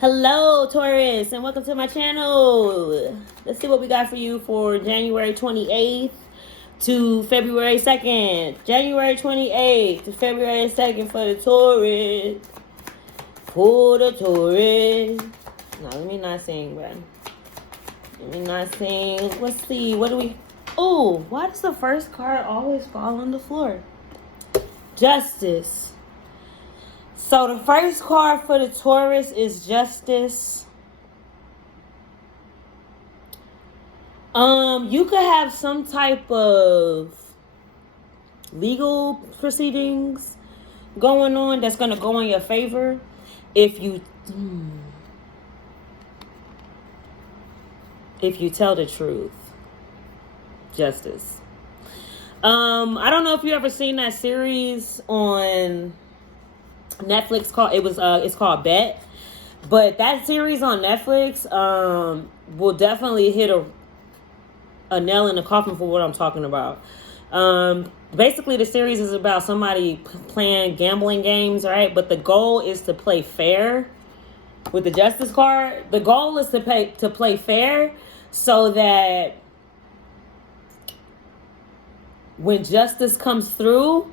Hello, Taurus, and welcome to my channel. Let's see what we got for you for January 28th to February 2nd. January 28th to February 2nd for the Taurus. For the Taurus. No, let me not sing, bro. Let me not sing. Let's see. What do we... Oh, why does the first card always fall on the floor? Justice. So the first card for the Taurus is Justice. You could have some type of legal proceedings going on that's going to go in your favor if you tell the truth. Justice. I don't know if you ever seen that series on Netflix it's called Bet, but that series on Netflix will definitely hit a nail in the coffin for what I'm talking about. Basically the series is about somebody playing gambling games, right? But the goal is to play fair. With the Justice card, the goal is to play fair so that when justice comes through,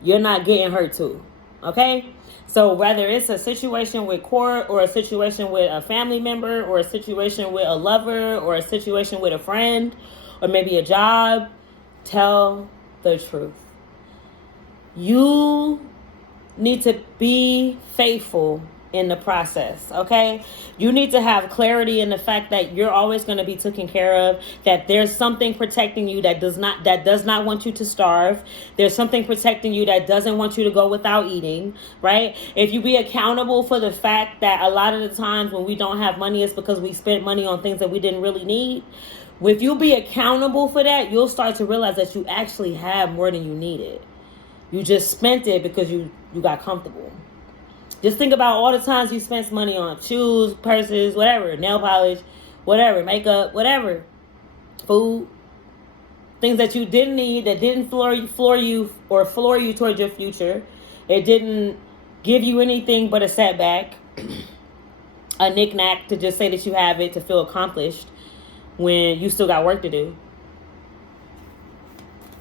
you're not getting hurt too. Okay? So whether it's a situation with court or a situation with a family member or a situation with a lover or a situation with a friend or maybe a job, tell the truth. You need to be faithful in the process, okay? You need to have clarity in the fact that you're always going to be taken care of, that there's something protecting you that does not want you to starve. There's something protecting you that doesn't want you to go without eating, right? If you be accountable for the fact that a lot of the times when we don't have money, it's because we spent money on things that we didn't really need. If you be accountable for that, you'll start to realize that you actually have more than you needed. You just spent it because you got comfortable. Just think about all the times you spent money on shoes, purses, whatever, nail polish, whatever, makeup, whatever, food, things that you didn't need, that didn't floor you towards your future. It didn't give you anything but a setback, a knick-knack to just say that you have it to feel accomplished when you still got work to do.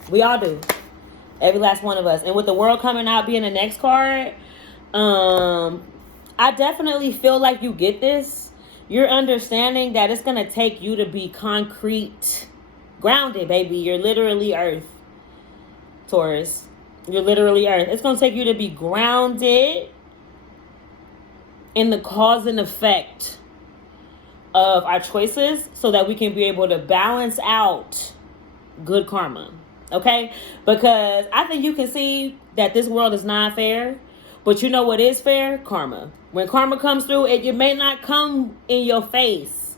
We all do. Every last one of us. And with the world coming out being the next card, I definitely feel like you get this. You're understanding that it's going to take you to be concrete, grounded, baby. You're literally Earth, Taurus. You're literally Earth. It's going to take you to be grounded in the cause and effect of our choices so that we can be able to balance out good karma. Okay? Because I think you can see that this world is not fair. But you know what is fair? Karma. When karma comes through, it may not come in your face.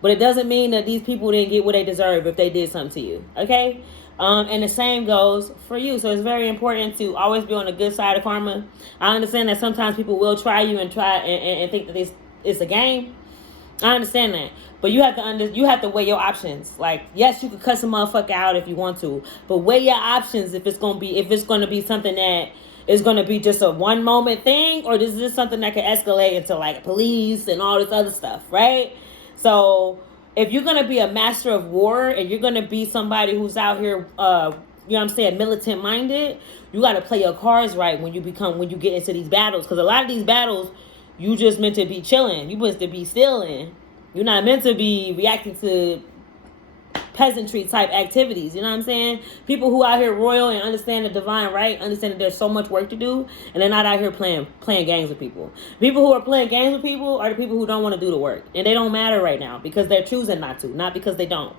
But it doesn't mean that these people didn't get what they deserve if they did something to you. Okay? And the same goes for you. So it's very important to always be on the good side of karma. I understand that sometimes people will try you and think that it's a game. I understand that. But you have to weigh your options. Like, yes, you could cuss a motherfucker out if you want to. But weigh your options if it's gonna be something that is going to be just a one moment thing, or is this something that can escalate into like police and all this other stuff, right? So if you're going to be a master of war and you're going to be somebody who's out here, you know what I'm saying, militant minded, you got to play your cards right when you get into these battles. Because a lot of these battles, you just meant to be chilling. You meant to be stealing. You're not meant to be reacting to peasantry type activities, you know what I'm saying? People who out here royal and understand the divine right, understand that there's so much work to do, and they're not out here playing games with people. People who are playing games with people are the people who don't want to do the work, and they don't matter right now because they're choosing not to, not because they don't,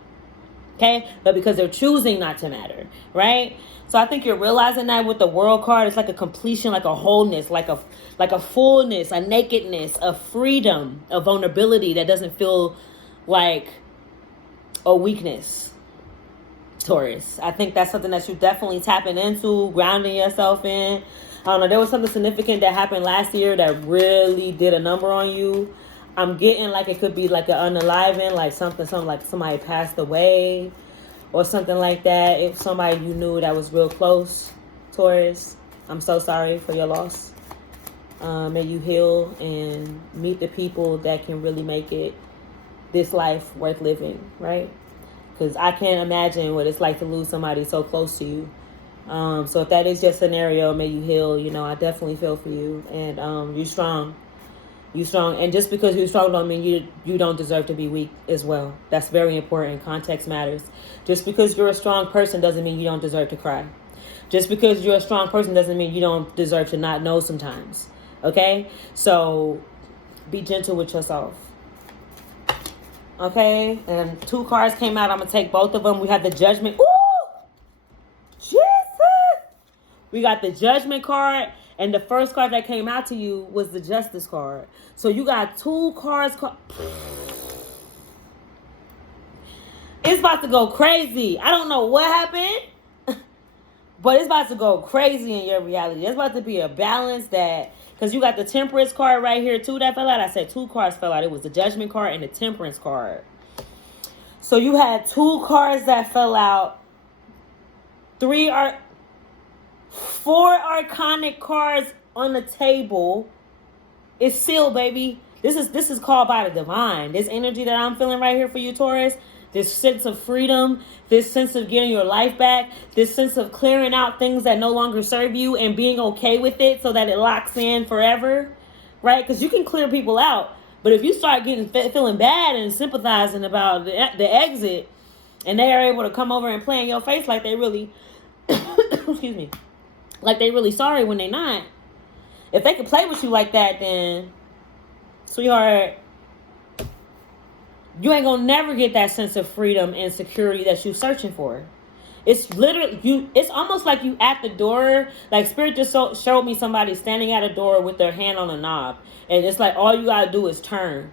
okay? But because they're choosing not to matter, right? So I think you're realizing that with the world card, it's like a completion, like a wholeness, like a fullness, a nakedness, a freedom, a vulnerability that doesn't feel like a weakness, Taurus. I think that's something that you're definitely tapping into, grounding yourself in. I don't know, there was something significant that happened last year that really did a number on you. I'm getting like it could be like an unaliving, like something like somebody passed away or something like that. If somebody you knew that was real close, Taurus, I'm so sorry for your loss. May you heal and meet the people that can really make this life worth living, right? Because I can't imagine what it's like to lose somebody so close to you. So if that is your scenario, may you heal. I definitely feel for you. And you're strong. You're strong. And just because you're strong don't mean you don't deserve to be weak as well. That's very important. Context matters. Just because you're a strong person doesn't mean you don't deserve to cry. Just because you're a strong person doesn't mean you don't deserve to not know sometimes. Okay? So be gentle with yourself. Okay? And 2 cards came out. I'm going to take both of them. We have the Judgment. Ooh! Jesus! We got the Judgment card. And the first card that came out to you was the Justice card. So you got 2 cards. It's about to go crazy. I don't know what happened. But it's about to go crazy in your reality. There's about to be a balance because you got the Temperance card right here too that fell out. I said 2 cards fell out. It was the Judgment card and the Temperance card. So you had 2 cards that fell out. 4 Arcanic cards on the table. It's sealed, baby. This is called by the divine. This energy that I'm feeling right here for you, Taurus. This sense of freedom, this sense of getting your life back, this sense of clearing out things that no longer serve you and being okay with it so that it locks in forever, right? Because you can clear people out, but if you start feeling bad and sympathizing about the exit, and they are able to come over and play in your face like they really, excuse me, like they really sorry when they're not. If they can play with you like that, then, sweetheart, you ain't gonna never get that sense of freedom and security that you're searching for. It's literally it's almost like you at the door. Like Spirit just showed me somebody standing at a door with their hand on a knob, and it's like all you gotta do is turn.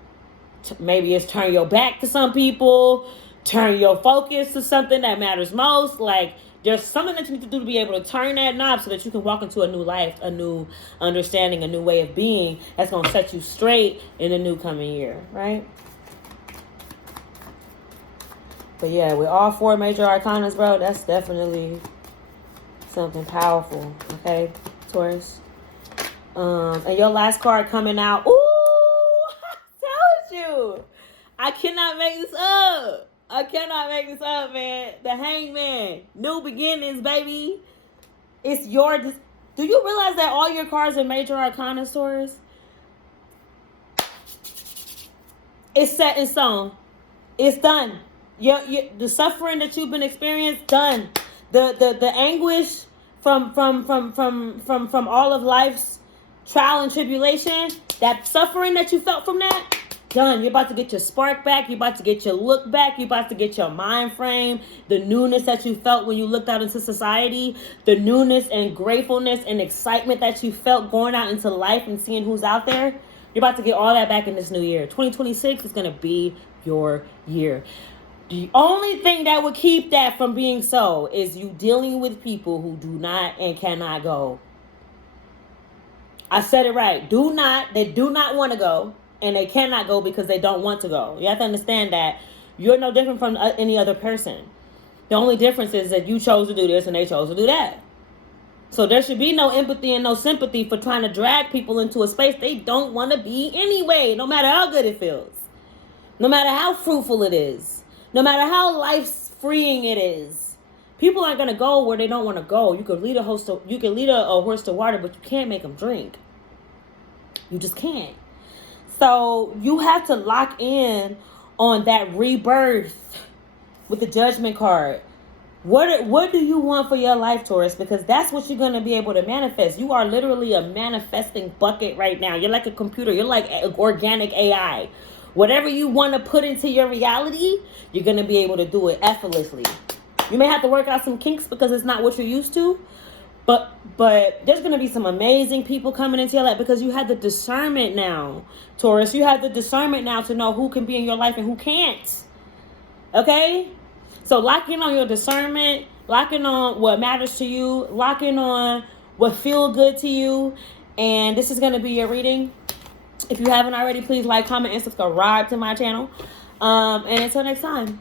Maybe it's turn your back to some people, turn your focus to something that matters most. Like there's something that you need to do to be able to turn that knob so that you can walk into a new life, a new understanding, a new way of being that's gonna set you straight in the new coming year, right? But yeah, with all 4 major arcanas, bro, that's definitely something powerful, okay, Taurus? And your last card coming out, ooh, I told you. I cannot make this up. I cannot make this up, man. The Hangman, new beginnings, baby. It's your, do you realize that all your cards are major arcanas, Taurus? It's set in stone. It's done. The suffering that you've been experiencing, done. The anguish from all of life's trial and tribulation, that suffering that you felt from that, done. You're about to get your spark back. You're about to get your look back. You're about to get your mind frame. The newness that you felt when you looked out into society, the newness and gratefulness and excitement that you felt going out into life and seeing who's out there. You're about to get all that back in this new year. 2026 is going to be your year. The only thing that would keep that from being so is you dealing with people who do not and cannot go. I said it right. They do not want to go, and they cannot go because they don't want to go. You have to understand that you're no different from any other person. The only difference is that you chose to do this and they chose to do that. So there should be no empathy and no sympathy for trying to drag people into a space they don't want to be anyway, no matter how good it feels, no matter how fruitful it is. No matter how life-freeing it is, people aren't gonna go where they don't want to go. You can lead a horse to water, but you can't make them drink. You just can't. So you have to lock in on that rebirth with the Judgment card. What do you want for your life, Taurus? Because that's what you're gonna be able to manifest. You are literally a manifesting bucket right now. You're like a computer. You're like organic AI. Whatever you want to put into your reality, you're going to be able to do it effortlessly. You may have to work out some kinks because it's not what you're used to. But there's going to be some amazing people coming into your life because you have the discernment now, Taurus. You have the discernment now to know who can be in your life and who can't. Okay? So lock in on your discernment. Lock in on what matters to you. Lock in on what feels good to you. And this is going to be your reading. If you haven't already, please like, comment, and subscribe to my channel. And until next time.